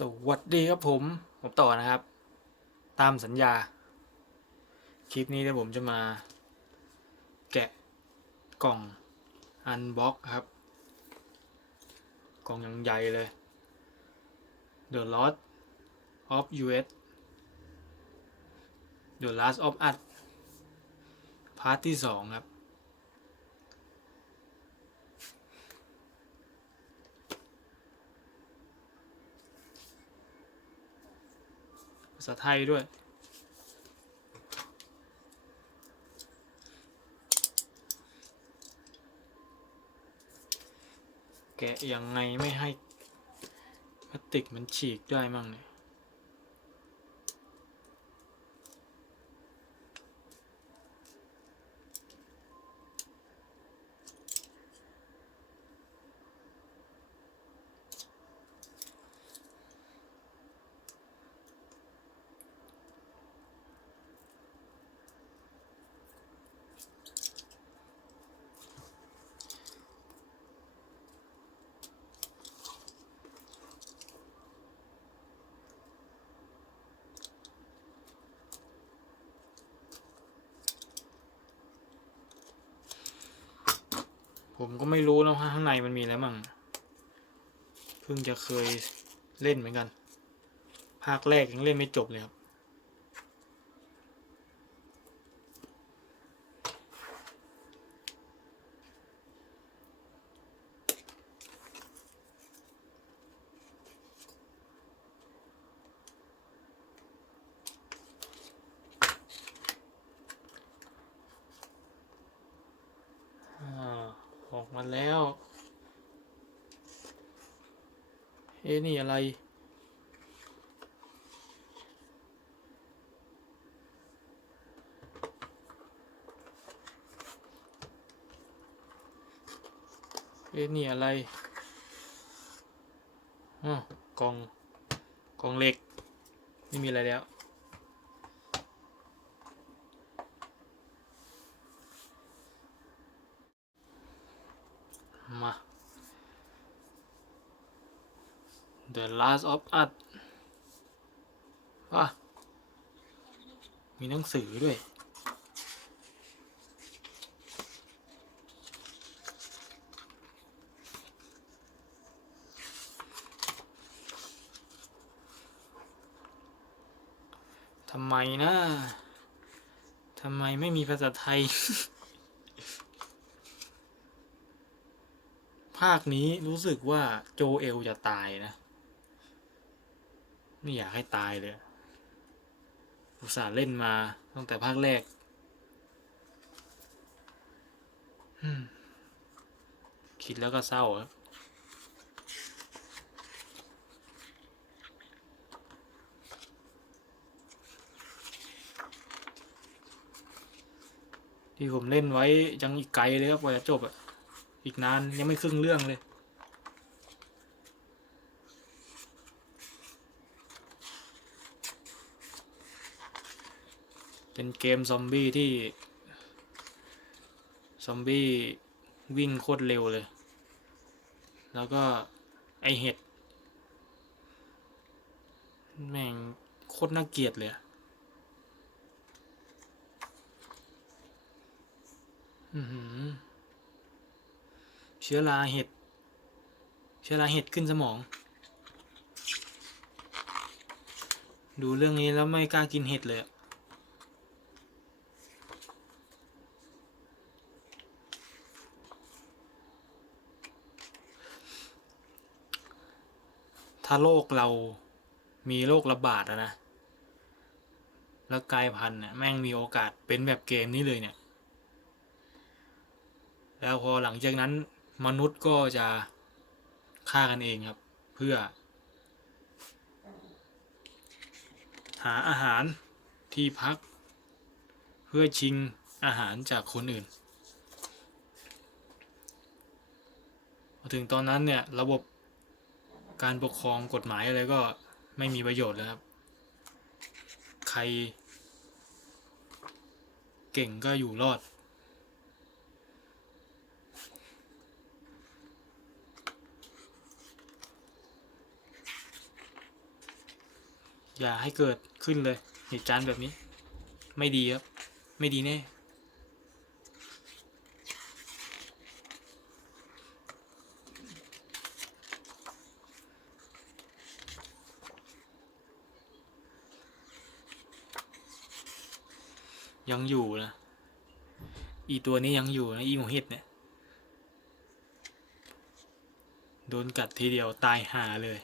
สวัสดีครับผม ผมต่อนะครับ ตามสัญญา คลิปนี้เดี๋ยวผมจะมา แกะกล่องอันบ็อกครับ กล่องยังใหญ่เลย The Lost of US The Last of Us พาร์ทที่สองครับ ษาไทยด้วย แกะยังไงไม่ให้พลาสติกมันฉีกได้มั่งเนี่ย ผมก็ไม่รู้นะว่าข้างในมันมีอะไรมั่งเพิ่งจะเคยเล่นเหมือนกัน ภาคแรกยังเล่นไม่จบเลยครับ อ่า ออกมาแล้วเอ๊ะนี่อะไรเอ๊ะนี่อะไรอ๋อกล่อง กล่องเหล็ก ไม่มีอะไรแล้ว มา The Last of Us อะมีหนังสือด้วย ทำไมนะ ทำไมไม่มีภาษาไทย ภาคนี้รู้สึกว่าโจเอลจะตายนะ ไม่อยากให้ตายเลยอุตส่าห์เล่นมาตั้งแต่ภาคแรกคิดแล้วก็เศร้าครับที่ผมเล่นไว้ยังอีกไกลเลยครับกว่าจะจบอะ อีกนานยังไม่ครึ่งเรื่องเลยเป็นเกมซอมบี้ที่ ซอมบี้วิ่งโคตรเร็วเลย แล้วก็ไอเห็ด แม่งโคตรน่าเกลียดเลยอือหือ เชื้อราเห็ด เชื้อราเห็ดขึ้นสมอง ดูเรื่องนี้แล้วไม่กล้ากินเห็ดเลยถ้าโลกเรามีโรคระบาดอะนะ แล้วกลายพันธุ์เนี่ยแม่งมีโอกาสเป็นแบบเกมนี้เลยเนี่ย แล้วพอหลังจากนั้น มนุษย์ก็จะฆ่ากันเองครับ เพื่อ หาอาหารที่พัก เพื่อชิงอาหารจากคนอื่นพอถึงตอนนั้นเนี่ยระบบการปกครองกฎหมายอะไรก็ไม่มีประโยชน์แล้วครับ ใคร เก่งก็อยู่รอด อย่าให้เกิดขึ้นเลย เหตุการณ์แบบนี้ ไม่ดีครับ ไม่ดีแน่ยังอยู่นะ อีตัวนี้ยังอยู่นะ อีหมูเห็ดเนี่ย โดนกัดทีเดียวตายห่าเลย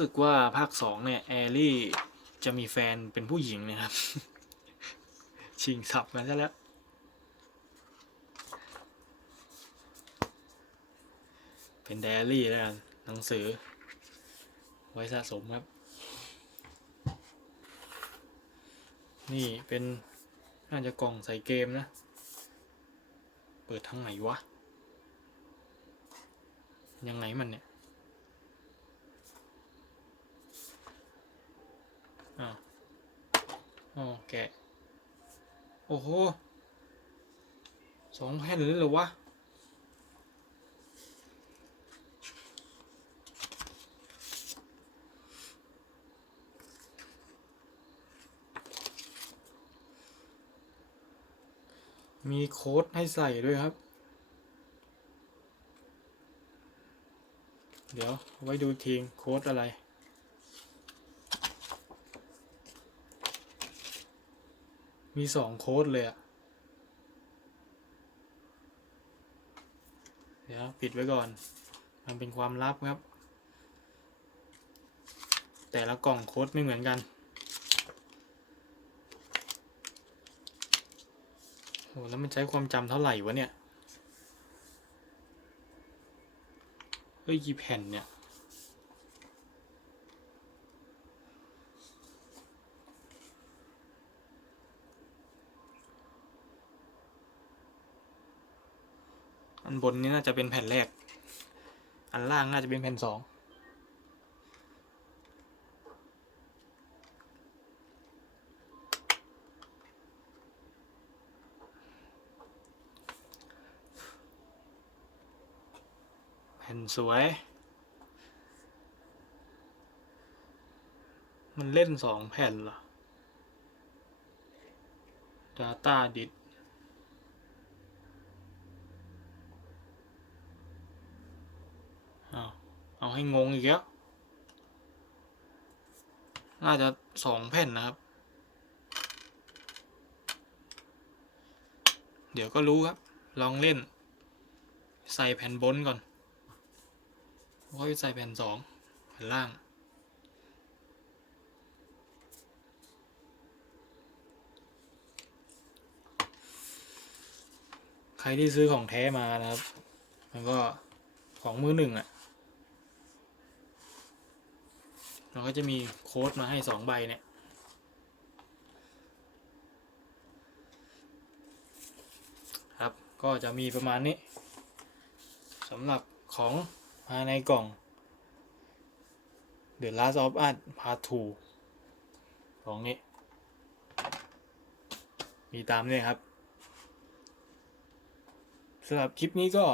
สึกว่าภาคสองเนี่ยแอลลี่จะมีแฟนเป็นผู้หญิงนะครับ ชิงสับกันซะแล้ว เป็นไดรี่แล้วกันหนังสือ ไว้สะสมครับ นี่เป็นน่าจะกล่องใส่เกมนะ เปิดทางไหนวะ ยังไงมันเนี่ย อ้าวอ๋อแกะ โอ้โหสองแผ่นเลยเหรอวะ มีโค้ดให้ใส่ด้วยครับ เดี๋ยว ไว้ดูอีกทีโค้ดอะไร มีสองโค้ดเลยอะเดี๋ยวปิดไว้ก่อน มันเป็นความลับครับ แต่ละกล่องโค้ดไม่เหมือนกันโหแล้วมันใช้ความจำเท่าไหร่วะเนี่ย เฮ้ยกี่แผ่นเนี่ย อันบนนี้น่าจะเป็นแผ่นแรก อันล่างน่าจะเป็นแผ่นสองแผ่นสวย มันเล่นสองแผ่นเหรอ Data d i t เอา เอาให้งงอีกแล้วน่าจะสองแผ่นนะครับ เดี๋ยวก็รู้ครับ ลองเล่น ใส่แผ่นบนก่อนค่อยใส่แผ่นสองแผ่นล่าง ใครที่ซื้อของแท้มานะครับ มันก็ของมือหนึ่งอะ่ะ เราก็จะมีโค้ดมาให้สองใบเนี่ย ครับ ก็จะมีประมาณนี้สำหรับของภายในกล่อง The Last of Us Part 2ของนี้ มีตามนี้ครับสำหรับคลิปนี้ก็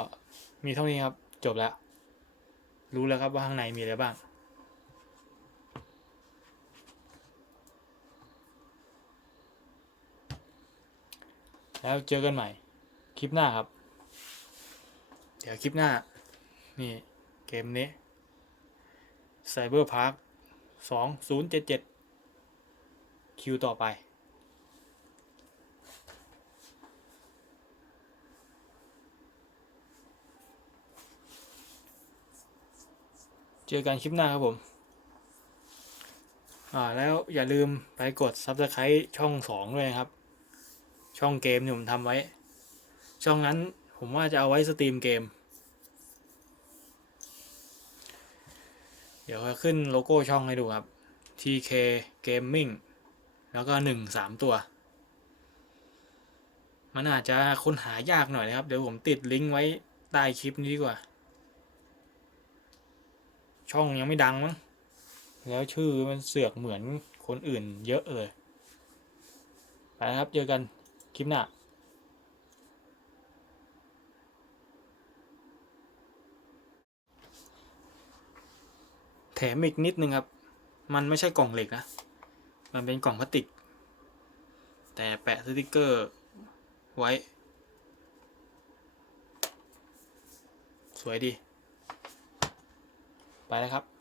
มีเท่านี้ครับ จบแล้ว รู้แล้วครับว่าข้างในมีอะไรบ้าง แล้วเจอกันใหม่ คลิปหน้าครับ เดี๋ยวคลิปหน้า นี่ เกมนี้ Cyber Park 2077คิวต่อไปเจอกันคลิปหน้าครับผม อ่า แล้วอย่าลืมไปกด Subscribe ช่องสองด้วยนะครับ ช่องเกมที่ผมทำไว้ ช่องนั้นผมว่าจะเอาไว้สตรีมเกม เดี๋ยวขึ้นโลโก้ช่องให้ดูครับ TK Gaming แล้วก็หนึ่งสามตัว มันอาจจะค้นหายากหน่อยนะครับ เดี๋ยวผมติดลิงก์ไว้ใต้คลิปนี้ดีกว่า ช่องยังไม่ดังมั้งแล้วชื่อมันเสือกเหมือนคนอื่นเยอะเลย ไปครับเจอกัน คลิปหน้าแถมอีกนิดนึงครับ มันไม่ใช่กล่องเหล็กนะ มันเป็นกล่องพลาสติก แต่แปะสติกเกอร์ไว้ สวยดี ไปแล้วครับ